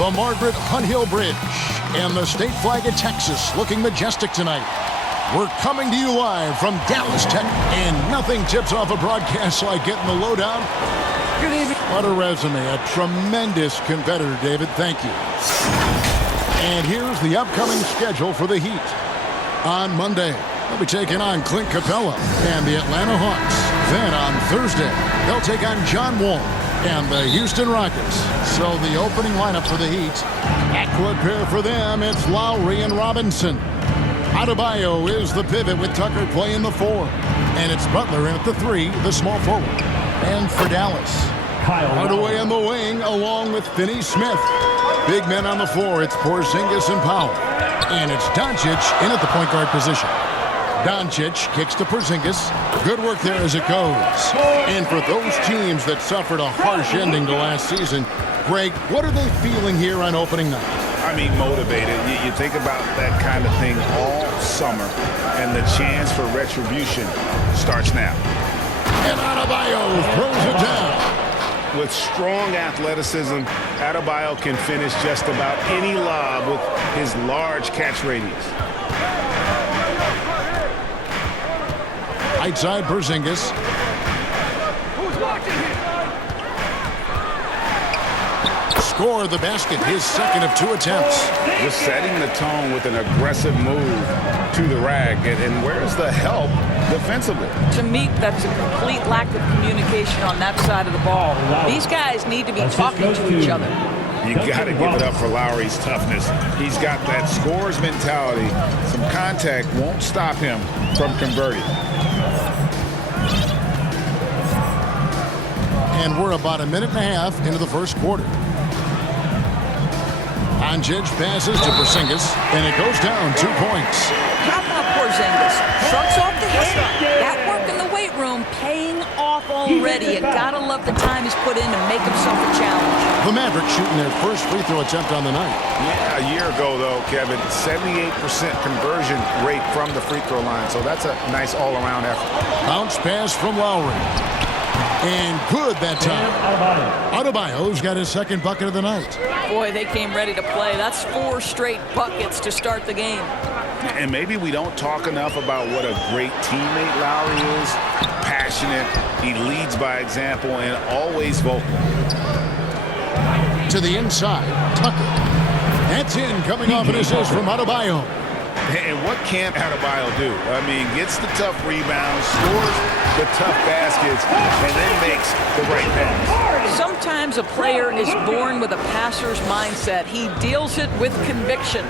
The Margaret Hunt Hill Bridge and the state flag of Texas looking majestic tonight. We're coming to you live from Dallas, Tech, and nothing tips off a broadcast like getting the lowdown. Good evening. What a resume. A tremendous competitor, David. Thank you. And here's the upcoming schedule for the Heat. On Monday, they'll be taking on Clint Capella and the Atlanta Hawks. Then on Thursday, they'll take on John Wall and the Houston Rockets. So the opening lineup for the Heat. Backcourt pair for them, it's Lowry and Robinson. Adebayo is the pivot with Tucker playing the 4. And it's Butler in at the 3, the small forward. And for Dallas, Hardaway on the wing along with Finney-Smith. Big men on the floor, it's Porzingis and Powell. And it's Doncic in at the point guard position. Doncic kicks to Porzingis. Good work there as it goes. And for those teams that suffered a harsh ending to last season, Greg, what are they feeling here on opening night? I mean, motivated. You think about that kind of thing all summer, and the chance for retribution starts now. And Adebayo throws it down. With strong athleticism, Adebayo can finish just about any lob with his large catch radius. Right side, Porzingis. Score the basket, his second of 2 attempts. Just setting the tone with an aggressive move to the rack. And where's the help defensively? To me, that's a complete lack of communication on that side of the ball. These guys need to be talking to each other. You got to give it up for Lowry's toughness. He's got that scorer's mentality. Some contact won't stop him from converting. And we're about a minute and a half into the first quarter. Doncic passes to Porzingis, and it goes down 2 points. How about Porzingis? Shrugs off the hit. That work in the weight room paying off already. You gotta love the time he's put in to make himself a challenge. The Mavericks shooting their first free throw attempt on the night. Yeah, a year ago, though, Kevin, 78% conversion rate from the free throw line. So that's a nice all-around effort. Bounce pass from Lowry. And good that time. Adebayo's got his second bucket of the night. Boy, they came ready to play. That's 4 straight buckets to start the game. And maybe we don't talk enough about what a great teammate Lowry is. Passionate, he leads by example, and always vocal. To the inside, Tucker. That's in, coming off an assist from Adebayo. And what can't Adebayo do? I mean, gets the tough rebounds, scores the tough baskets, and then makes the right pass. Sometimes a player is born with a passer's mindset. He deals it with conviction.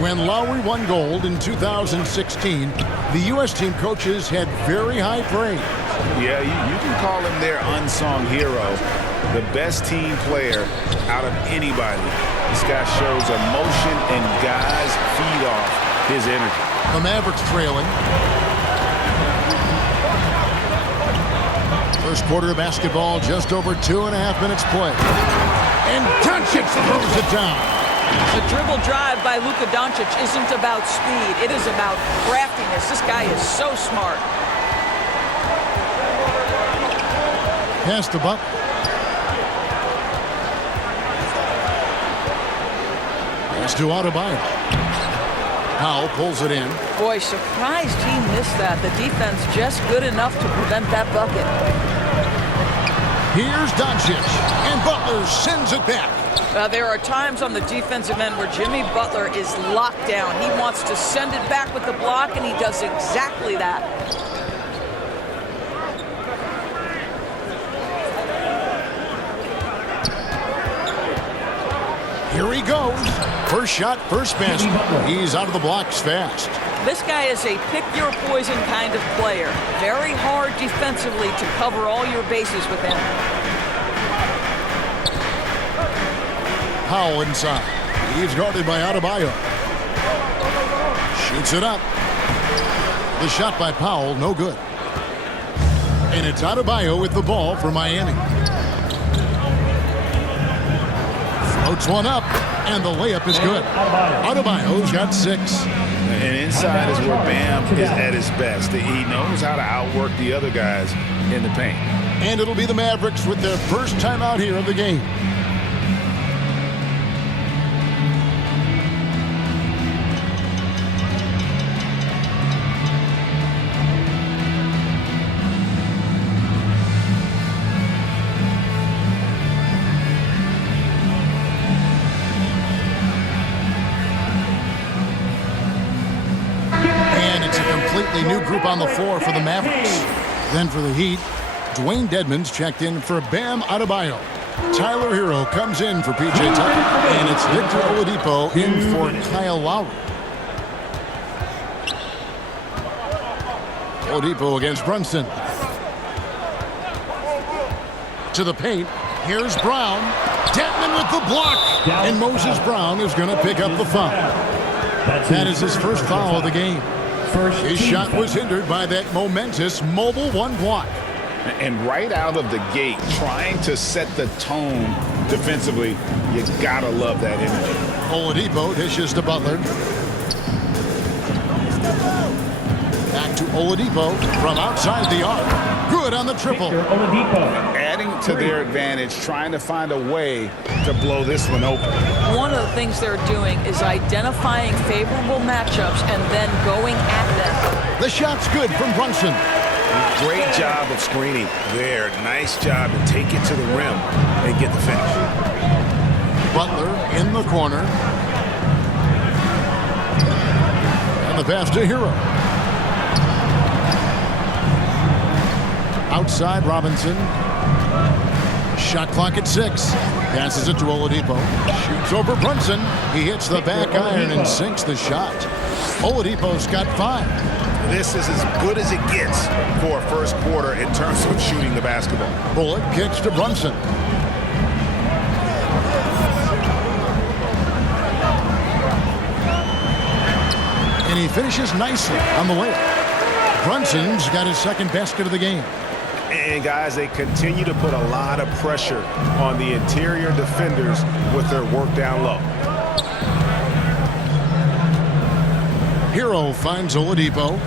When Lowry won gold in 2016, the U.S. team coaches had very high praise. Yeah, you can call him their unsung hero, the best team player out of anybody. This guy shows emotion, and guys feed off his energy. The Mavericks trailing. First quarter of basketball, just over 2.5 minutes play. And Doncic throws it down. The dribble drive by Luka Doncic isn't about speed. It is about craftiness. This guy is so smart. Pass to Buck. Pass to Adebayo. Powell pulls it in. Boy, surprised he missed that. The defense just good enough to prevent that bucket. Here's Doncic, and Butler sends it back. There are times on the defensive end where Jimmy Butler is locked down. He wants to send it back with the block, and he does exactly that. Here he goes. First shot, first basket. He's out of the blocks fast. This guy is a pick-your-poison kind of player. Very hard defensively to cover all your bases with him. Powell inside. He's guarded by Adebayo. Shoots it up. The shot by Powell, no good. And it's Adebayo with the ball for Miami. Floats one up, and the layup is good. Adebayo's got 6. And inside is where Bam is at his best. He knows how to outwork the other guys in the paint. And it'll be the Mavericks with their first time out here of the game. completely new group on the floor for the Mavericks. Then for the Heat, Dwayne Dedmon's checked in for Bam Adebayo. Tyler Hero comes in for P.J. Tucker, and it's Victor Oladipo in for Kyle Lowry. Oladipo against Brunson. To the paint. Here's Brown. Dedmon with the block. And Moses Brown is going to pick up the foul. That is his first foul of the game. His shot was hindered by that momentous mobile one block. And right out of the gate, trying to set the tone defensively, you gotta love that energy. Oladipo dishes to Butler. Back to Oladipo from outside the arc. Good on the triple. Adding to their advantage, trying to find a way to blow this one open. One of the things they're doing is identifying favorable matchups and then going at them. The shot's good from Brunson. Great job of screening there. Nice job to take it to the rim and get the finish. Butler in the corner. And the pass to Hero. Outside Robinson. Shot clock at 6. Passes it to Oladipo. Shoots over Brunson. He hits the back iron and sinks the shot. Oladipo's got 5. This is as good as it gets for a first quarter in terms of shooting the basketball. Bullock kicks to Brunson. And he finishes nicely on the layup. Brunson's got his second basket of the game. And guys, they continue to put a lot of pressure on the interior defenders with their work down low. Hero finds Oladipo.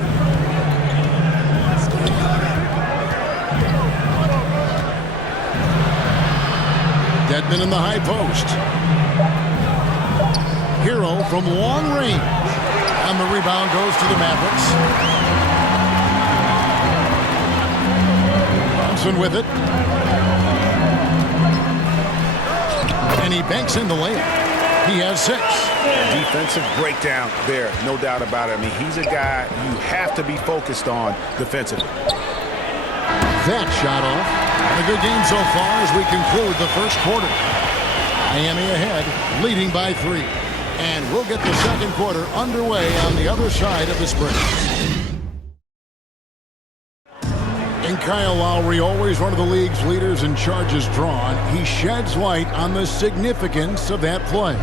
Dedmon in the high post. Hero from long range. And the rebound goes to the Mavericks. Thompson with it. And he banks in the layup. He has 6. Defensive breakdown there, no doubt about it. I mean, he's a guy you have to be focused on defensively. That shot off. And a good game so far as we conclude the first quarter. Miami ahead, leading by 3. And we'll get the second quarter underway on the other side of this break. And Kyle Lowry, always one of the league's leaders in charges drawn, he sheds light on the significance of that play.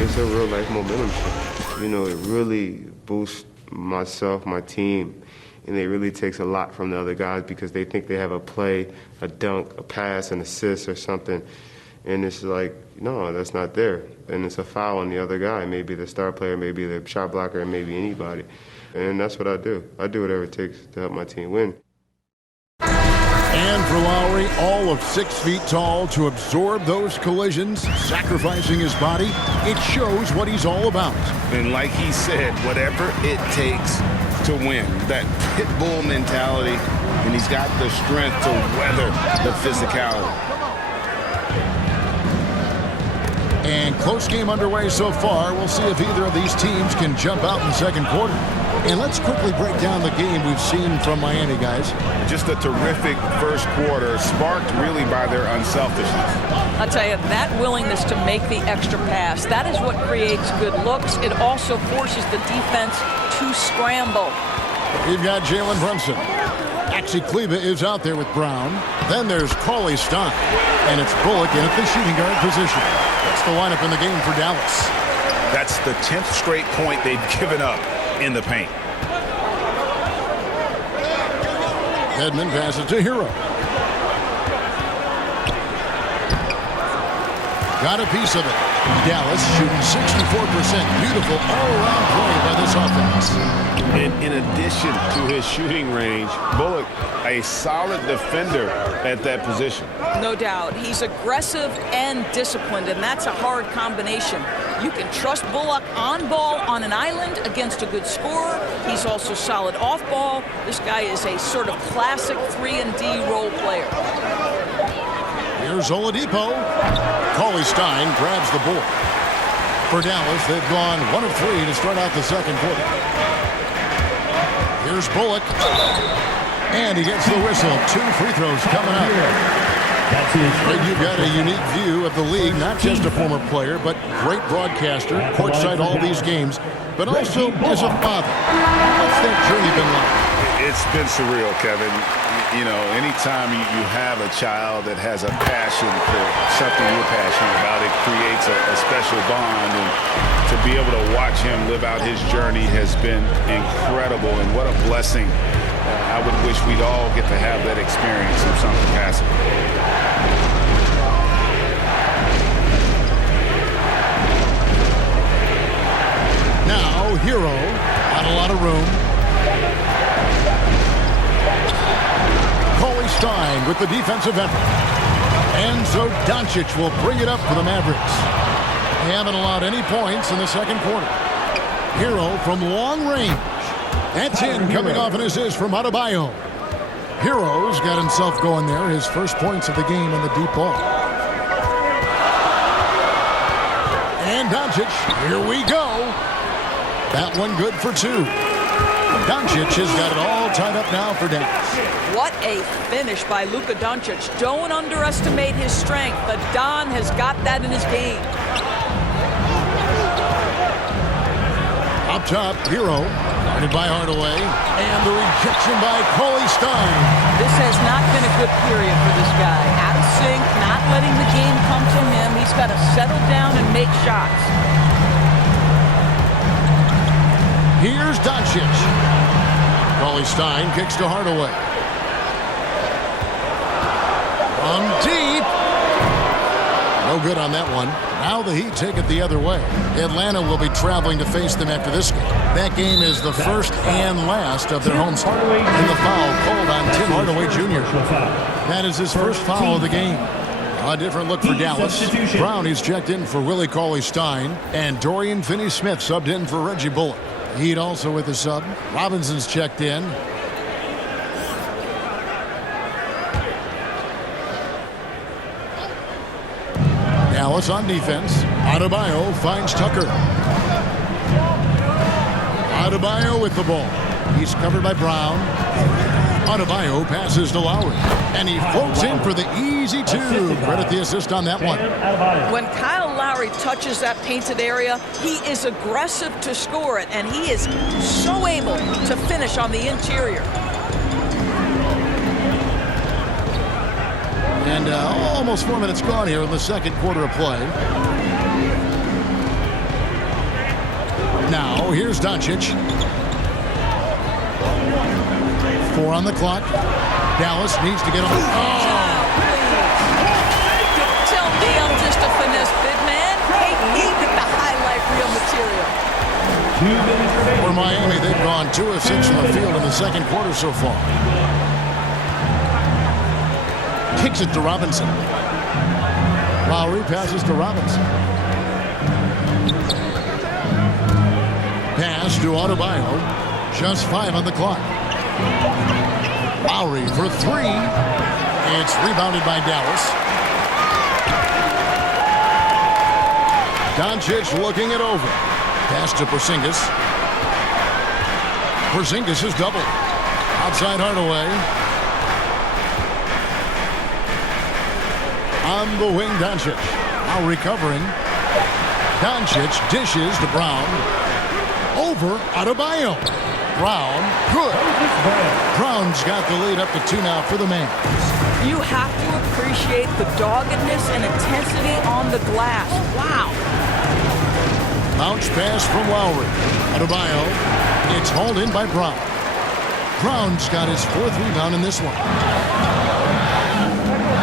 It's a real life momentum shift. You know, it really boosts myself, my team, and it really takes a lot from the other guys because they think they have a play, a dunk, a pass, an assist or something. And it's like, no, that's not there. And it's a foul on the other guy, maybe the star player, maybe the shot blocker, and maybe anybody. And that's what I do. I do whatever it takes to help my team win. And for Lowry, all of 6 feet tall, to absorb those collisions, sacrificing his body, it shows what he's all about. And like he said, whatever it takes to win, that pit bull mentality, and he's got the strength to weather the physicality. And close game underway so far. We'll see if either of these teams can jump out in the second quarter. And let's quickly break down the game we've seen from Miami, guys. Just a terrific first quarter, sparked really by their unselfishness. I'll tell you, that willingness to make the extra pass, that is what creates good looks. It also forces the defense to scramble. We've got Jalen Brunson. Maxi Kleber is out there with Brown. Then there's Cauley Stein. And it's Bullock in at the shooting guard position. That's the lineup in the game for Dallas. That's the 10th straight point they've given up in the paint. Dedmon passes to Hero. Got a piece of it. Dallas shooting 64%. Beautiful all-around play by this offense. And in addition to his shooting range, Bullock, a solid defender at that position. No doubt. He's aggressive and disciplined, and that's a hard combination. You can trust Bullock on ball on an island against a good scorer. He's also solid off ball. This guy is a sort of classic 3-and-D role player. Here's Oladipo. Cauley Stein grabs the board. For Dallas, they've gone 1 of 3 to start out the second quarter. Here's Bullock. And he gets the whistle. 2 free throws coming up. Greg, you've got a unique view of the league, not just a former player, but great broadcaster, courtside all these games, but also as a father. What's that journey been like? It's been surreal, Kevin. You know, anytime you have a child that has a passion for something you're passionate about, it creates a special bond. And to be able to watch him live out his journey has been incredible. And what a blessing. I would wish we'd all get to have that experience in some capacity. Now, Hero, not a lot of room. Stein with the defensive effort. And so Doncic will bring it up for the Mavericks. They haven't allowed any points in the second quarter. Hero from long range. That's in, coming off an assist from Adebayo. Hero's got himself going there. His first points of the game on the deep ball. And Doncic, here we go. That one good for 2. Doncic has got it all tied up now for Dallas. What a finish by Luka Doncic. Don't underestimate his strength. The Don has got that in his game. Up top, Hero. Guarded by Hardaway. And the rejection by Cauley Stein. This has not been a good period for this guy. Out of sync, not letting the game come to him. He's got to settle down and make shots. Here's Doncic. Cauley Stein kicks to Hardaway. From deep. No good on that one. Now the Heat take it the other way. Atlanta will be traveling to face them after this game. That game is the first and last of their home start. And the foul called on Tim Hardaway Jr. That is his first foul of the game. A different look for Dallas. Brown is checked in for Willie Cauley Stein. And Dorian Finney-Smith subbed in for Reggie Bullock. Heat also with the sub. Robinson's checked in. Dallas on defense. Adebayo finds Tucker. Adebayo with the ball. He's covered by Brown. Adebayo passes to Lowry. And he floats in for the easy 2. Credit the assist on that one. When Kyle Lowry touches that painted area, he is aggressive to score it, and he is so able to finish on the interior. And almost 4 minutes gone here in the second quarter of play. Now, here's Doncic. 4 on the clock. Dallas needs to get on. Tell me I'm just a finesse big man. Take me with the highlight reel material. For Miami, they've gone 2 of 6 from the field in the second quarter so far. Kicks it to Robinson. Lowry passes to Robinson. Pass to Adebayo. Just 5 on the clock. Lowry for 3. It's rebounded by Dallas. Doncic looking it over. Pass to Porzingis. Porzingis is doubled. Outside Hardaway. On the wing, Doncic. Now recovering. Doncic dishes to Brown. Over Adebayo. Brown, good. Brown's got the lead up to 2 now for the Mavs. You have to appreciate the doggedness and intensity on the glass. Wow. Bounce pass from Lowry. Adebayo. It's hauled in by Brown. Brown's got his 4th rebound in this one.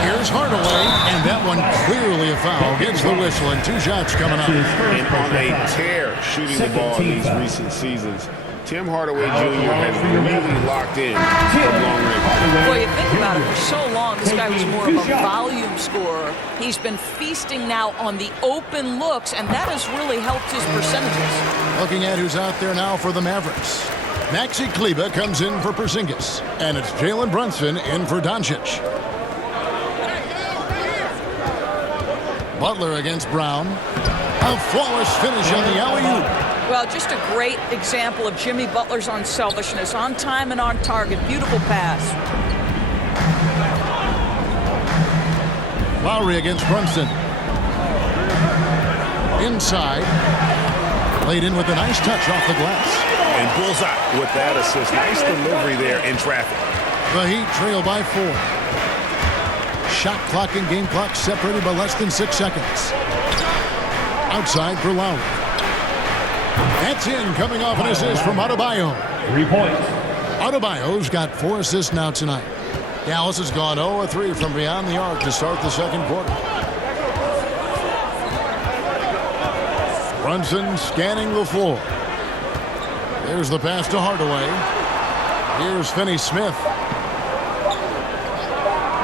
Here's Hardaway, and that one clearly a foul. Gets the whistle, and 2 shots coming up. And on a tear shooting the ball in these recent seasons. Tim Hardaway Jr. has really locked in from long range. Boy, you think about it, for so long, this guy was more of a volume scorer. He's been feasting now on the open looks, and that has really helped his percentages. Looking at who's out there now for the Mavericks. Maxi Kleber comes in for Porzingis, and it's Jalen Brunson in for Doncic. Butler against Brown. A flawless finish on the alley-oop. Well, just a great example of Jimmy Butler's unselfishness. On time and on target. Beautiful pass. Lowry against Brunson. Inside. Laid in with a nice touch off the glass. And bullseye with that assist. Nice delivery there in traffic. The Heat trail by 4. Shot clock and game clock separated by less than 6 seconds. Outside for Lowry. That's in, coming off an assist from Adebayo. 3 points. Adebayo's got 4 assists now tonight. Dallas has gone 0-3 from beyond the arc to start the second quarter. Brunson scanning the floor. There's the pass to Hardaway. Here's Finney-Smith.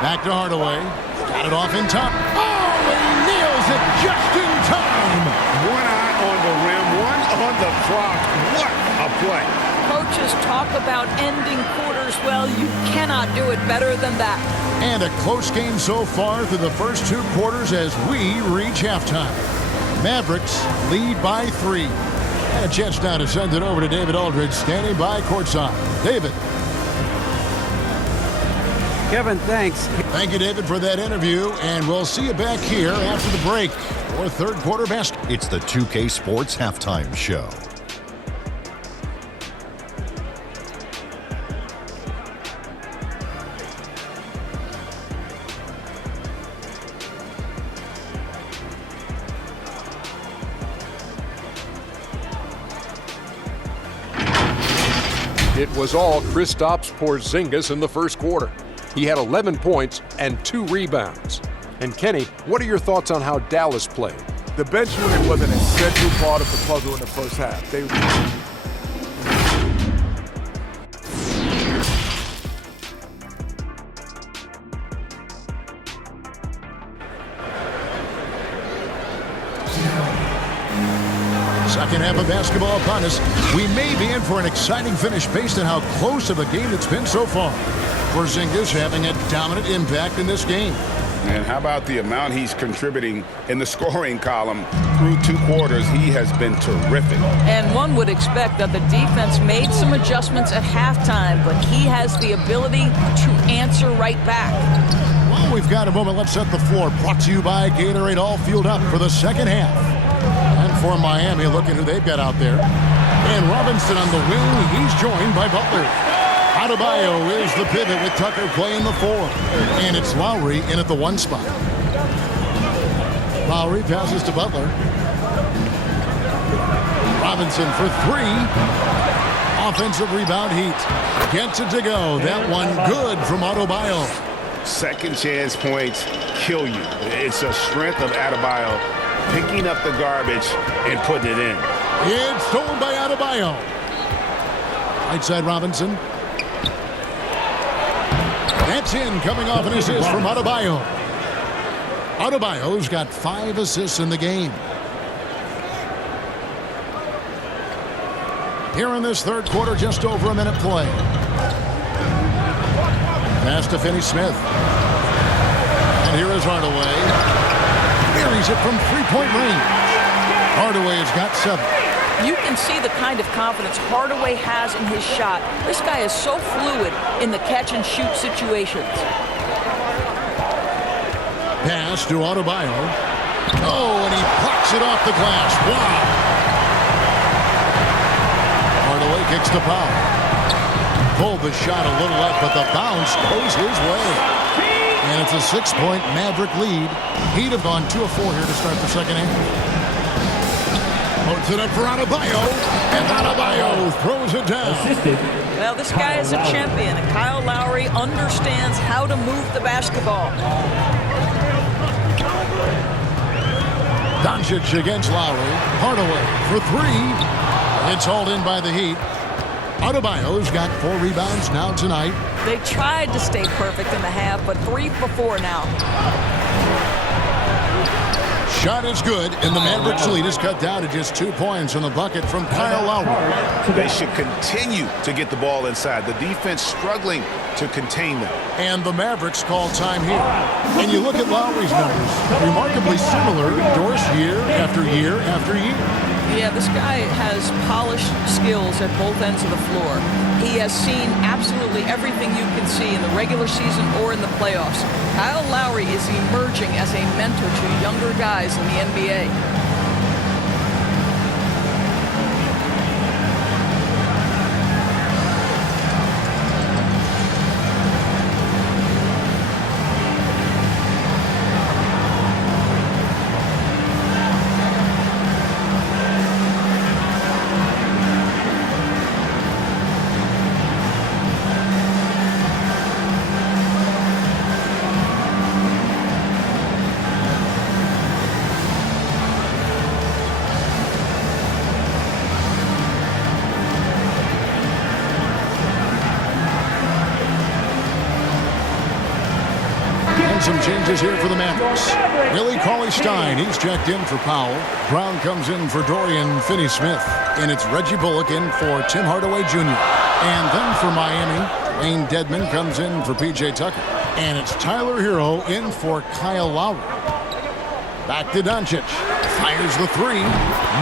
Back to Hardaway. Got it off in time. Oh, he nails it just in time. One eye on the rim, one on the clock. What a play. Coaches talk about ending quarters. Well, you cannot do it better than that. And a close game so far through the first 2 quarters as we reach halftime. Mavericks lead by 3. And a chance now to send it over to David Aldridge, standing by courtside. David. Kevin, thanks. Thank you, David, for that interview. And we'll see you back here after the break for third quarter basketball. It's the 2K Sports Halftime Show. It was all Kristaps Porzingis in the first quarter. He had 11 points and 2 rebounds. And Kenny, what are your thoughts on how Dallas played? The bench unit was an essential part of the puzzle in the first half. Second half of basketball upon us. We may be in for an exciting finish based on how close of a game it's been so far. Porzingis having a dominant impact in this game. And how about the amount he's contributing in the scoring column through 2 quarters? He has been terrific. And one would expect that the defense made some adjustments at halftime, but he has the ability to answer right back. Well, we've got a moment. Let's set the floor. Brought to you by Gatorade, all fueled up for the second half. And for Miami, look at who they've got out there. And Robinson on the wing. He's joined by Butler. Adebayo is the pivot with Tucker playing the 4. And it's Lowry in at the 1 spot. Lowry passes to Butler. Robinson for 3. Offensive rebound, Heat. Gets it to go. That one good from Adebayo. Second chance points kill you. It's a strength of Adebayo picking up the garbage and putting it in. It's stolen by Adebayo. Right side Robinson. That's in, coming off an assist from Adebayo. Adebayo's got 5 assists in the game. Here in this third quarter, just over a minute play. Pass to Finney-Smith. And here is Hardaway. Buries it from 3-point range. Hardaway has got 7. You can see the kind of confidence Hardaway has in his shot. This guy is so fluid in the catch-and-shoot situations. Pass to Adebayo. Oh, and he plucks it off the glass. Wow. Hardaway kicks the foul. Pulled the shot a little up, but the bounce goes his way. And it's a 6-point Maverick lead. He'd have gone 2 of 4 here to start the second half. Puts it up for Adebayo, and Adebayo throws it down. Well, this guy is a champion, and Kyle Lowry understands how to move the basketball. Doncic against Lowry. Hardaway for 3. It's hauled in by the Heat. Adebayo's got 4 rebounds now tonight. They tried to stay perfect in the half, but 3 for 4 now. Shot is good, and the Mavericks lead is cut down to just 2 points on the bucket from Kyle Lowry. They should continue to get the ball inside. The defense struggling to contain them. And the Mavericks call time here. And you look at Lowry's numbers, remarkably similar to Dort's year after year after year. Yeah, this guy has polished skills at both ends of the floor. He has seen absolutely everything you can see in the regular season or in the playoffs. Kyle Lowry is emerging as a mentor to younger guys in the NBA. Some changes here for the Mavericks. Willie Cauley-Stein, he's checked in for Powell. Brown comes in for Dorian Finney-Smith. And it's Reggie Bullock in for Tim Hardaway Jr. And then for Miami, Wayne Dedmon comes in for P.J. Tucker. And it's Tyler Hero in for Kyle Lowry. Back to Doncic. Fires the three.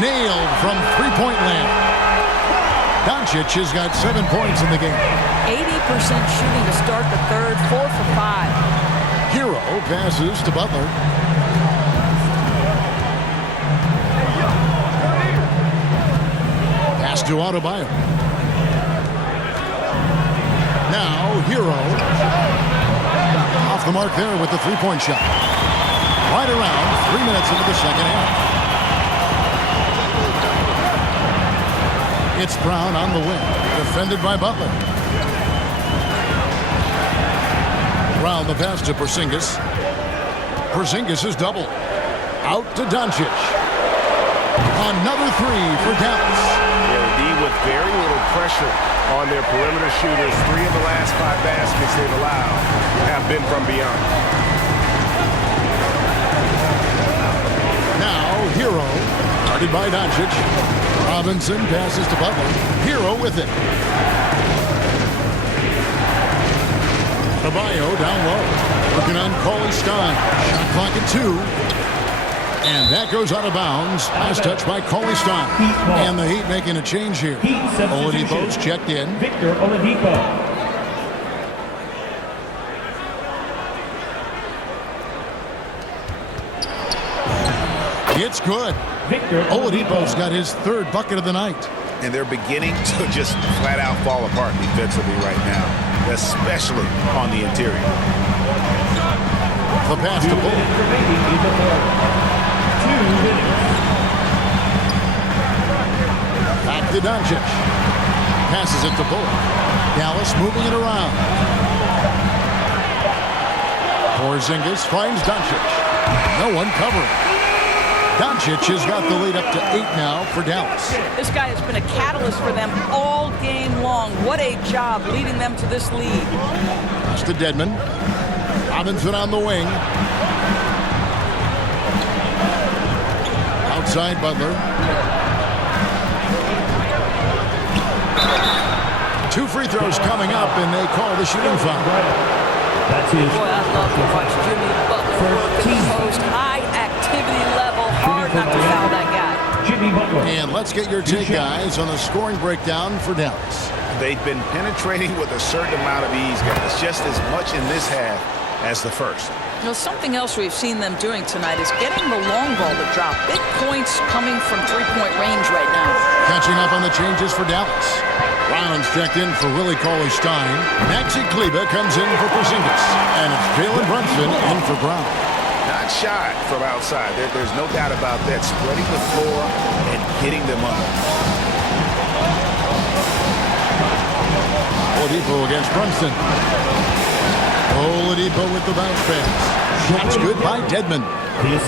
Nailed from three-point land. Doncic has got 7 points in the game. 80% shooting to start the third, 4 for 5. Hero passes to Butler. Pass to Adebayo. Now Hero off the mark there with the three-point shot. Right around 3 minutes into the second half. It's Brown on the wing, defended by Butler. Brown the pass to Porzingis. Porzingis is double. Out to Doncic. Another three for Dallas. Yeah, the D with very little pressure on their perimeter shooters. 3 of the last 5 baskets they've allowed have been from beyond. Now Hero, guarded by Doncic. Robinson passes to Butler. Hero with it. Adebayo down low. Working on Cauley-Stein. Shot clock at 2. And that goes out of bounds. Nice touch by Cauley-Stein. And the Heat making a change here. Oladipo's checked in. Victor Oladipo. It's good. Oladipo's got his 3rd bucket of the night. And they're beginning to just flat out fall apart defensively right now, especially on the interior. The pass to Bullock. 2 minutes. Back to Doncic. Passes it to Bullock. Dallas moving it around. Porzingis finds Doncic. No one covering. Doncic has got the lead up to 8 now for Dallas. This guy has been a catalyst for them all game long. What a job leading them to this lead. Pass to Dedmon. Robinson on the wing. Outside Butler. 2 free throws coming up, and they call the shooting foul. That's his. Boy, I love to watch Jimmy Butler work in the post. High activity level. Hard not to foul that guy. Jimmy Butler. And let's get your take, guys, on the scoring breakdown for Dallas. They've been penetrating with a certain amount of ease, guys, just as much in this half as the first. You know, something else we've seen them doing tonight is getting the long ball to drop. Big points coming from three-point range right now. Catching up on the changes for Dallas. Brown's checked in for Willie Cauley-Stein. Maxi Kleber comes in for Porzingis. And it's Jalen Brunson in for Brown. Not shy from outside. There's no doubt about that. Spreading the floor and getting them up. Oladipo against Brunson. Oladipo with the bounce pass. Shots good by Dedmon.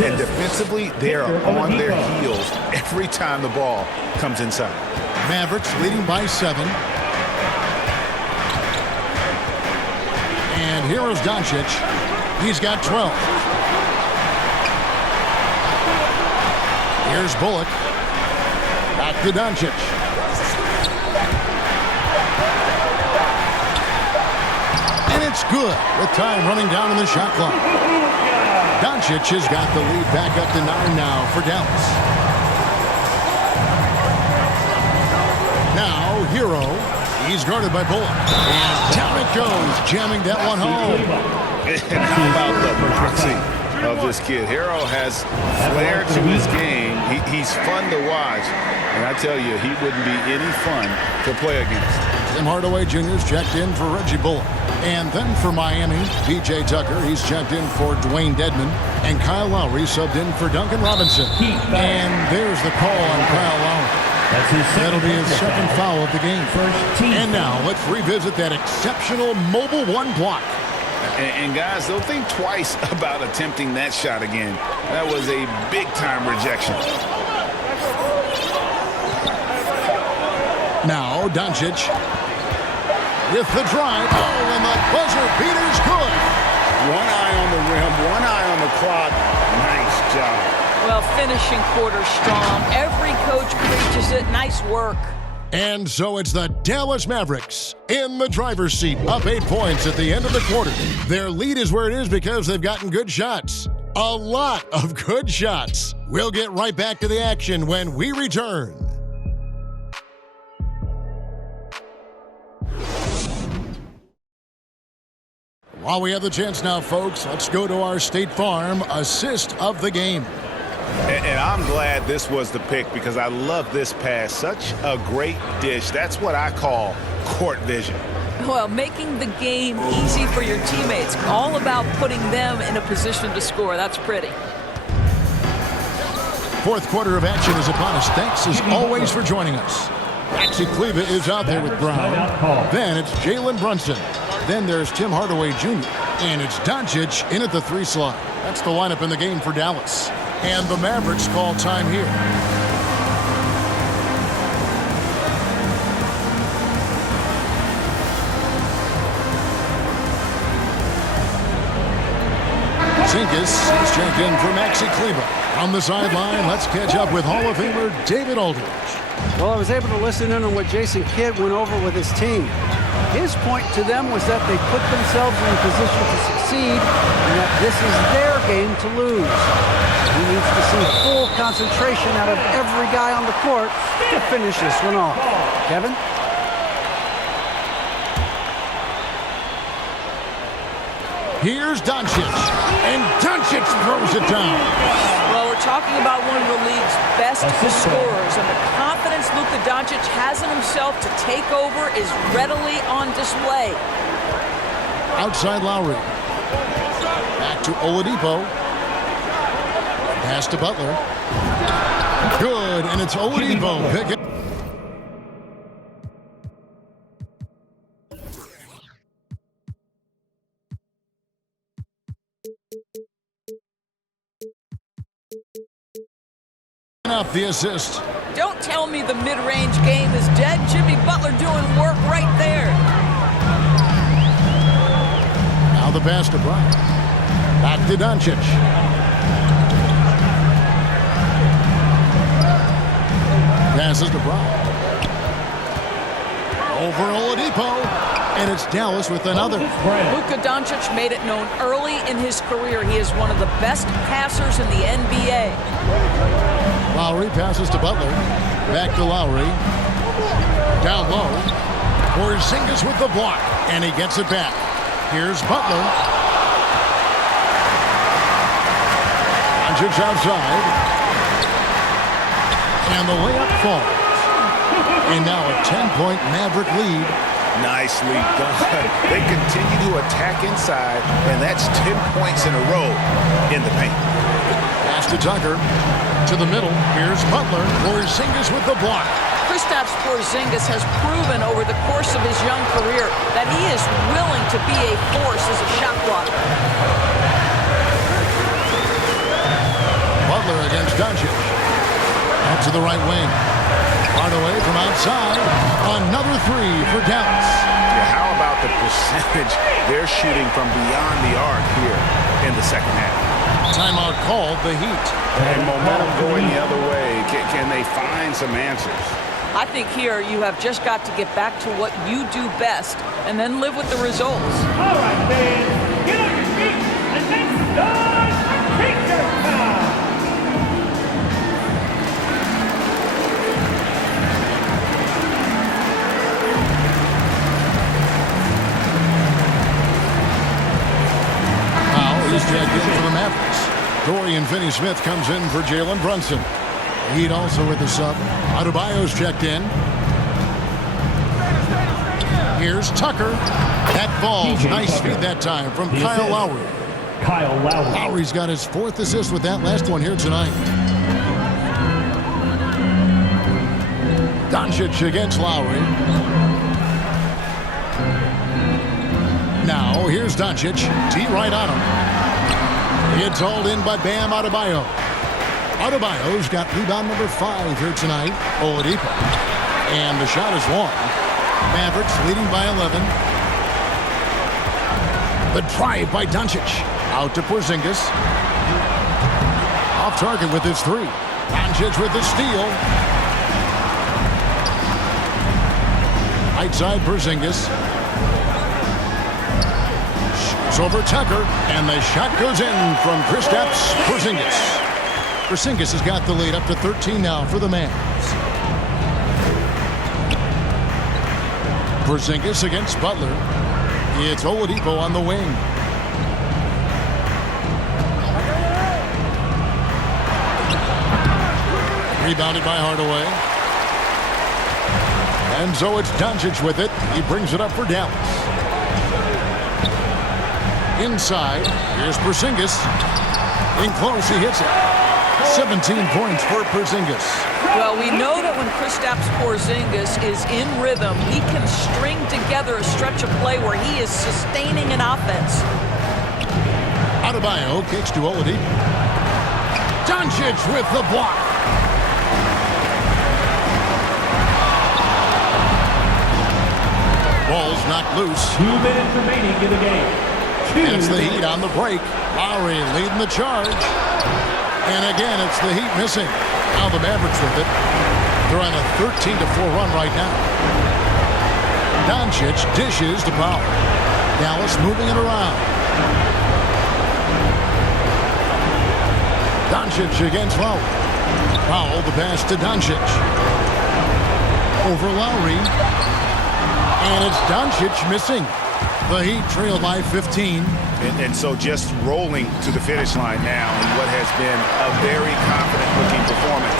And defensively, they are on their heels every time the ball comes inside. Mavericks leading by 7. And here is Doncic. He's got 12. Here's Bullock. Back to Doncic. And it's good with time running down in the shot clock. Doncic has got the lead back up to 9 now for Dallas. Now, Hero. He's guarded by Bullock. And down it goes, jamming that one home. And how about the moxie of this kid? Hero has flair to his game. He's fun to watch. And I tell you, he wouldn't be any fun to play against. Tim Hardaway Jr.'s checked in for Reggie Bullock. And then for Miami, P.J. Tucker, he's checked in for Dwayne Dedmon. And Kyle Lowry subbed in for Duncan Robinson. And there's the call on Kyle Lowry. That'll be his second foul of the game. And now let's revisit that exceptional mobile one block. And guys, they'll think twice about attempting that shot again. That was a big-time rejection. Now Doncic with the drive. Oh, and the buzzer beater's good. One eye on the rim, one eye on the clock. Nice job. Well, finishing quarter strong. Every coach preaches it. Nice work. And so it's the Dallas Mavericks in the driver's seat, up 8 points at the end of the quarter. Their lead is where it is because they've gotten good shots. A lot of good shots. We'll get right back to the action when we return. While we have the chance now, folks, let's go to our State Farm assist of the game. And I'm glad this was the pick because I love this pass. Such a great dish. That's what I call court vision. Well, making the game easy for your teammates. All about putting them in a position to score. That's pretty. Fourth quarter of action is upon us. Thanks as always for joining us. Maxi Kleber is out there with Brown. Then it's Jalen Brunson. Then there's Tim Hardaway Jr. And it's Doncic in at the 3 slot. That's the lineup in the game for Dallas. And the Mavericks call time here. Zingas is checked in for Maxi Kleber. On the sideline, let's catch up with Hall of Famer David Aldridge. Well, I was able to listen in on what Jason Kidd went over with his team. His point to them was that they put themselves in a position to succeed and that this is their game to lose. He needs to see full concentration out of every guy on the court to finish this one off. Kevin? Here's Doncic, and Doncic throws it down. Well, we're talking about one of the league's best scorers, and the confidence Luka Doncic has in himself to take over is readily on display. Outside Lowry. Back to Oladipo. Pass to Butler. Good, and it's Oladipo picking. Up the assist. Don't tell me the mid-range game is dead. Jimmy Butler doing work right there. Now the pass to Bryant. Back to Doncic. Passes to Bryant. Over Oladipo. And it's Dallas with another. Luka Doncic made it known early in his career he is one of the best passers in the NBA. Lowry passes to Butler. Back to Lowry. Down low. Porzingis with the block. And he gets it back. Here's Butler. Doncic outside. And the layup falls. And now a 10-point Maverick lead. Nicely done. They continue to attack inside, and that's 10 points in a row in the paint. Pass to Tucker. To the middle. Here's Butler. Porzingis with the block. Kristaps Porzingis has proven over the course of his young career that he is willing to be a force as a shot blocker. Butler against Doncic. Out to the right wing. Hardaway from outside. Another 3 for Dallas. Yeah, how about the percentage they're shooting from beyond the arc here in the second half? Timeout called the Heat. And momentum going the other way. Can they find some answers? I think here you have just got to get back to what you do best and then live with the results. All right, fans, get on your feet and make some noise for T-shirt time. Foul is checked in for the Mavericks. Dorian Finney-Smith comes in for Jalen Brunson. Heat also with the sub. Adebayo's checked in. Here's Tucker. That falls. Nice feed that time from Kyle Lowry. Kyle Lowry. Lowry's got his 4th assist with that last one here tonight. Doncic against Lowry. Now here's Doncic. T right on him. It's hauled in by Bam Adebayo. Adebayo's got rebound number 5 here tonight. Oladipo. And the shot is long. Mavericks leading by 11. The drive by Doncic. Out to Porzingis. Off target with his 3. Doncic with the steal. Right side Porzingis. Shoots over Tucker. And the shot goes in from Kristaps Porzingis. Porzingis has got the lead up to 13 now for the Mavs. Porzingis against Butler. It's Oladipo on the wing. Rebounded by Hardaway. And so it's Doncic with it. He brings it up for Dallas. Inside, here's Porzingis. In close, he hits it. 17 points for Porzingis. Well, we know that when Kristaps Porzingis is in rhythm, he can string together a stretch of play where he is sustaining an offense. Adebayo kicks to Oladipo. Doncic with the block. Ball's knocked loose. 2 minutes remaining in the game. It's the Heat on the break. Lowry leading the charge. And again, it's the Heat missing. Now the Mavericks with it. They're on a 13-4 run right now. Doncic dishes to Powell. Dallas moving it around. Doncic against Lowry. Powell the pass to Doncic. Over Lowry. And it's Doncic missing. The Heat trail by 15. And so just rolling to the finish line now in what has been a very confident-looking performance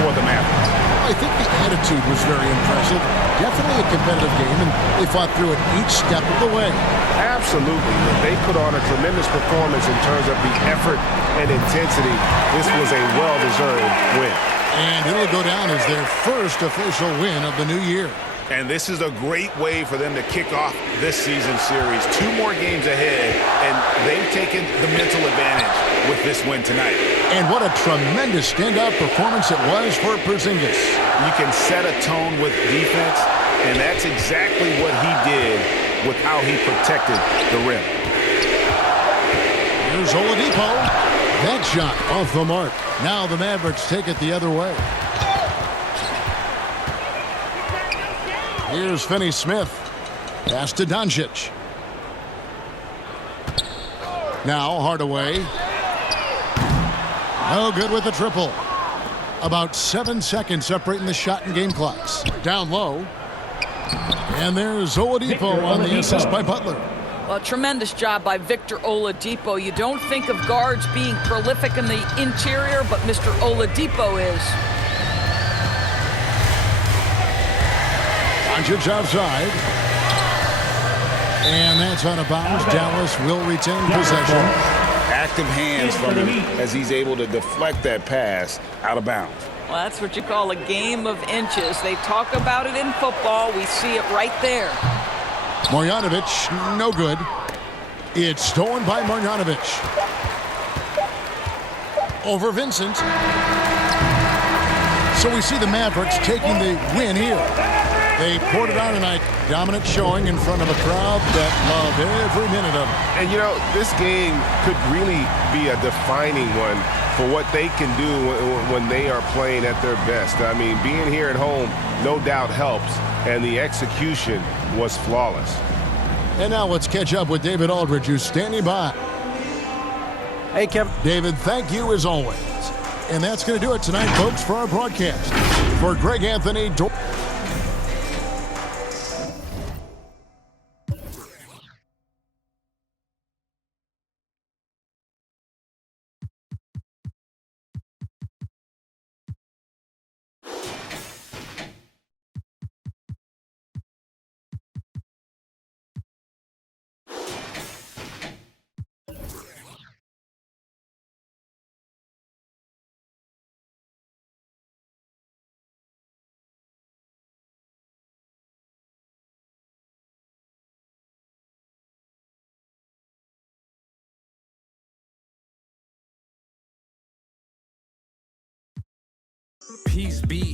for the Mavericks. I think the attitude was very impressive. Definitely a competitive game, and they fought through it each step of the way. Absolutely. They put on a tremendous performance in terms of the effort and intensity. This was a well-deserved win. And it'll go down as their first official win of the new year. And this is a great way for them to kick off this season series. 2 more games ahead, and they've taken the mental advantage with this win tonight. And what a tremendous standout performance it was for Porzingis. You can set a tone with defense, and that's exactly what he did with how he protected the rim. Here's Oladipo. That shot off the mark. Now the Mavericks take it the other way. Here's Finney-Smith. Pass to Doncic. Now Hardaway. No good with the triple. About 7 seconds separating the shot and game clocks. Down low. And there's Oladipo on the assist by Butler. Well, tremendous job by Victor Oladipo. You don't think of guards being prolific in the interior, but Mr. Oladipo is. Doncic outside. And that's out of bounds. Dallas will retain possession. Active hands from him as he's able to deflect that pass out of bounds. Well, that's what you call a game of inches. They talk about it in football. We see it right there. Marjanovic, no good. It's stolen by Marjanovic. Over Vincent. So we see the Mavericks taking the win here. They poured it on tonight. Dominant showing in front of a crowd that loved every minute of it. And, you know, this game could really be a defining one for what they can do when they are playing at their best. I mean, being here at home no doubt helps, and the execution was flawless. And now let's catch up with David Aldridge, who's standing by. Hey, Kevin. David, thank you as always. And that's going to do it tonight, folks, for our broadcast. For Greg Anthony, Peace be.